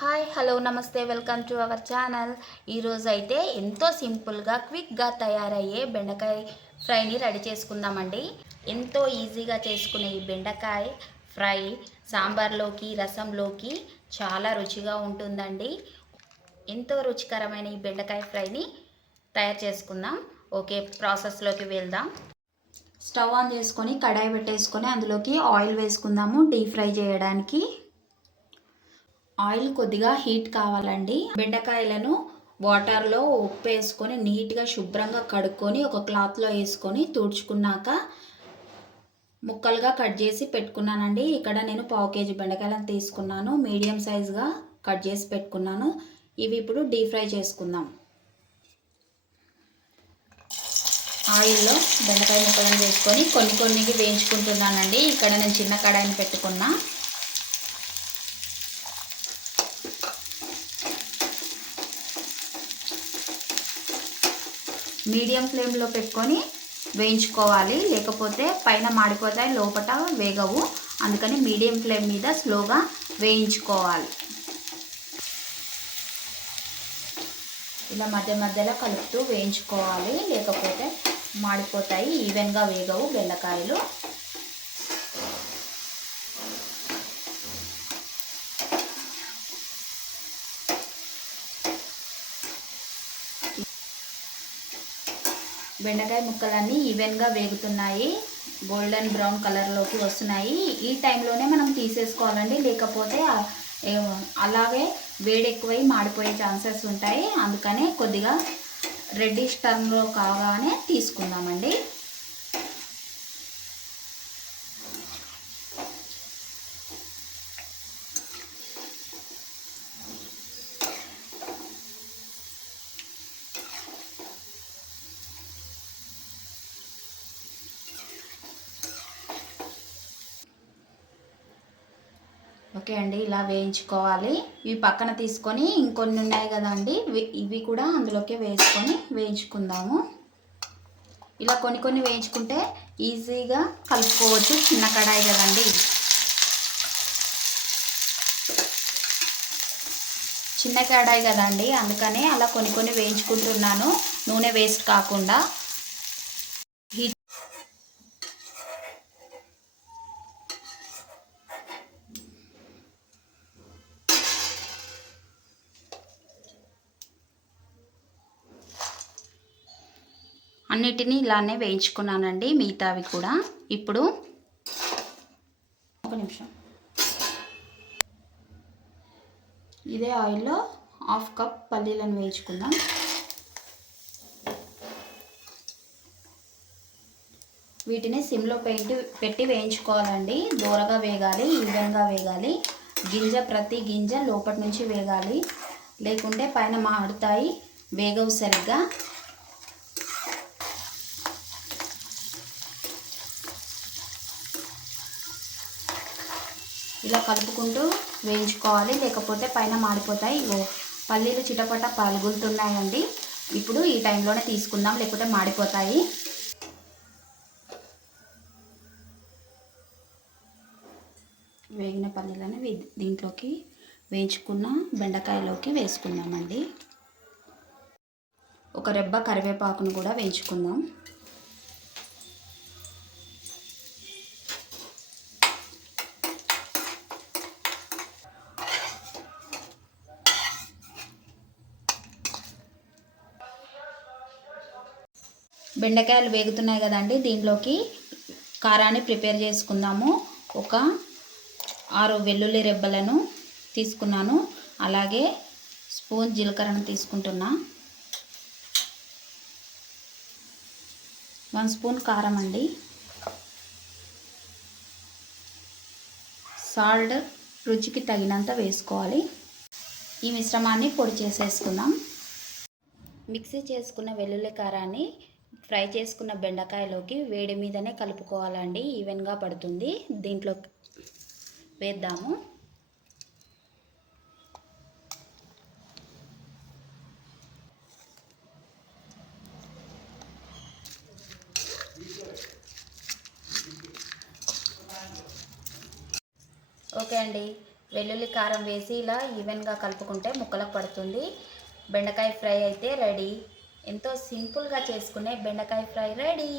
Hi hello నమస్తే welcome to our channel. ఈరోజు అయితే ఎంతో సింపుల్గా క్విక్గా తయారయ్యే బెండకాయ ఫ్రైని రెడీ చేసుకుందామండి. ఎంతో ఈజీగా చేసుకునే ఈ బెండకాయ ఫ్రై సాంబార్లోకి రసంలోకి చాలా రుచిగా ఉంటుందండి. ఎంతో రుచికరమైన ఈ బెండకాయ ఫ్రైని తయారు చేసుకుందాం. ఓకే, ప్రాసెస్లోకి వెళ్దాం. స్టవ్ ఆన్ చేసుకొని కడాయి పెట్టేసుకొని అందులోకి ఆయిల్ వేసుకుందాము డీప్ ఫ్రై చేయడానికి. ఆయిల్ కొద్దిగా హీట్ కావాలండి. బెండకాయలను వాటర్లో ఉప్పు వేసుకొని నీట్గా శుభ్రంగా కడుక్కొని ఒక క్లాత్లో వేసుకొని తుడుచుకున్నాక ముక్కలుగా కట్ చేసి పెట్టుకున్నానండి. ఇక్కడ నేను 1/2 kg బెండకాయలను తీసుకున్నాను. మీడియం సైజ్గా కట్ చేసి పెట్టుకున్నాను. ఇవి ఇప్పుడు డీప్ ఫ్రై చేసుకుందాం. ఆయిల్లో బెండకాయ ముక్కలను వేసుకొని కొన్ని వేయించుకుంటున్నానండి. ఇక్కడ నేను చిన్న కడాయిని పెట్టుకున్నా. మీడియం ఫ్లేమ్లో పెట్టుకొని వేయించుకోవాలి, లేకపోతే పైన మాడిపోతాయి, లోపల వేగవు. అందుకని మీడియం ఫ్లేమ్ మీద స్లోగా వేయించుకోవాలి. ఇలా మధ్యలో కలుపుతూ వేయించుకోవాలి, లేకపోతే మాడిపోతాయి, ఈవెన్గా వేగవు బెండకాయలు. బెండకాయ ముక్కలన్నీ ఈవెన్గా వేగుతున్నాయి, గోల్డెన్ బ్రౌన్ కలర్లోకి వస్తున్నాయి. ఈ టైంలోనే మనం తీసేసుకోవాలండి, లేకపోతే అలాగే వేడి ఎక్కువై మాడిపోయే ఛాన్సెస్ ఉంటాయి. అందుకనే కొద్దిగా రెడ్డిష్ టర్న్లో కాగానే తీసుకుందామండి. ఓకే అండి, ఇలా వేయించుకోవాలి. ఇవి పక్కన తీసుకొని ఇంకొన్ని ఉన్నాయి కదండి, ఇవి కూడా అందులోకి వేసుకొని వేయించుకుందాము. ఇలా కొన్ని వేయించుకుంటే ఈజీగా కలుపుకోవచ్చు, చిన్న కడాయి కదండి. చిన్న కడాయి కదండి, అందుకనే అలా కొన్ని వేయించుకుంటున్నాను, నూనె వేస్ట్ కాకుండా. అన్నిటినీ ఇలానే వేయించుకున్నానండి, మిగతావి కూడా. ఇప్పుడు ఒక నిమిషం, ఇదే ఆయిల్లో 1/2 కప్ పల్లీలను వేయించుకుందాం. వీటిని సిమ్లో పెట్టి వేయించుకోవాలండి. దూరగా వేగాలి, ఈవెన్గా వేగాలి. ప్రతి గింజ లోపటి నుంచి వేగాలి, లేకుంటే పైన మాడుతాయి, వేగవు సరిగ్గా. ఇలా కలుపుకుంటూ వేయించుకోవాలి, లేకపోతే పైన మాడిపోతాయి. పల్లీలు చిటపట పలుగులుతున్నాయండి. ఇప్పుడు ఈ టైంలోనే తీసుకుందాం, లేకపోతే మాడిపోతాయి. వేగిన పల్లీలను దీంట్లోకి వేయించుకున్న బెండకాయలోకి వేసుకుందామండి. ఒక రెబ్బ కరివేపాకును కూడా వేయించుకుందాం. బెండకాయలు వేగుతున్నాయి కదండి, దీంట్లోకి కారాన్ని ప్రిపేర్ చేసుకుందాము. ఒక 6 వెల్లుల్లి రెబ్బలను తీసుకున్నాను, అలాగే స్పూన్ జీలకర్రను తీసుకుంటున్నా. 1 స్పూన్ కారం అండి. సాల్ట్ రుచికి తగినంత వేసుకోవాలి. ఈ మిశ్రమాన్ని పొడి చేసేసుకుందాం. మిక్సీ చేసుకున్న వెల్లుల్లి కారాన్ని ఫ్రై చేసుకున్న బెండకాయలోకి వేడి మీదనే కలుపుకోవాలండి, ఈవెన్గా పడుతుంది. దీంట్లో వేద్దాము. ఓకే అండి, వెల్లుల్లి కారం వేసి ఇలా ఈవెన్గా కలుపుకుంటే ముక్కలకు పడుతుంది. బెండకాయ ఫ్రై అయితే రెడీ. ఎంతో సింపుల్గా చేసుకునే బెండకాయ ఫ్రై రెడీ.